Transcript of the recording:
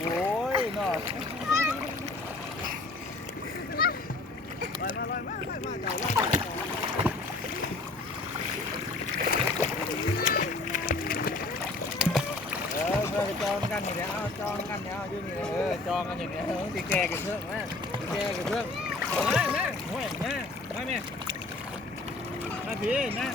โอ้ยเนาะลอยมาลอยมาลอยมาเจ้าลอยมาเพื่อจองกันอย่างเนี้ยเอาจองกันเนี่ยเอาอยู่นี่จองกันอย่างเนี้ยตีแกกันเพิ่มมาตีแกกันเพิ่มมาแม่ห่วยมาแม่มาพี่นะ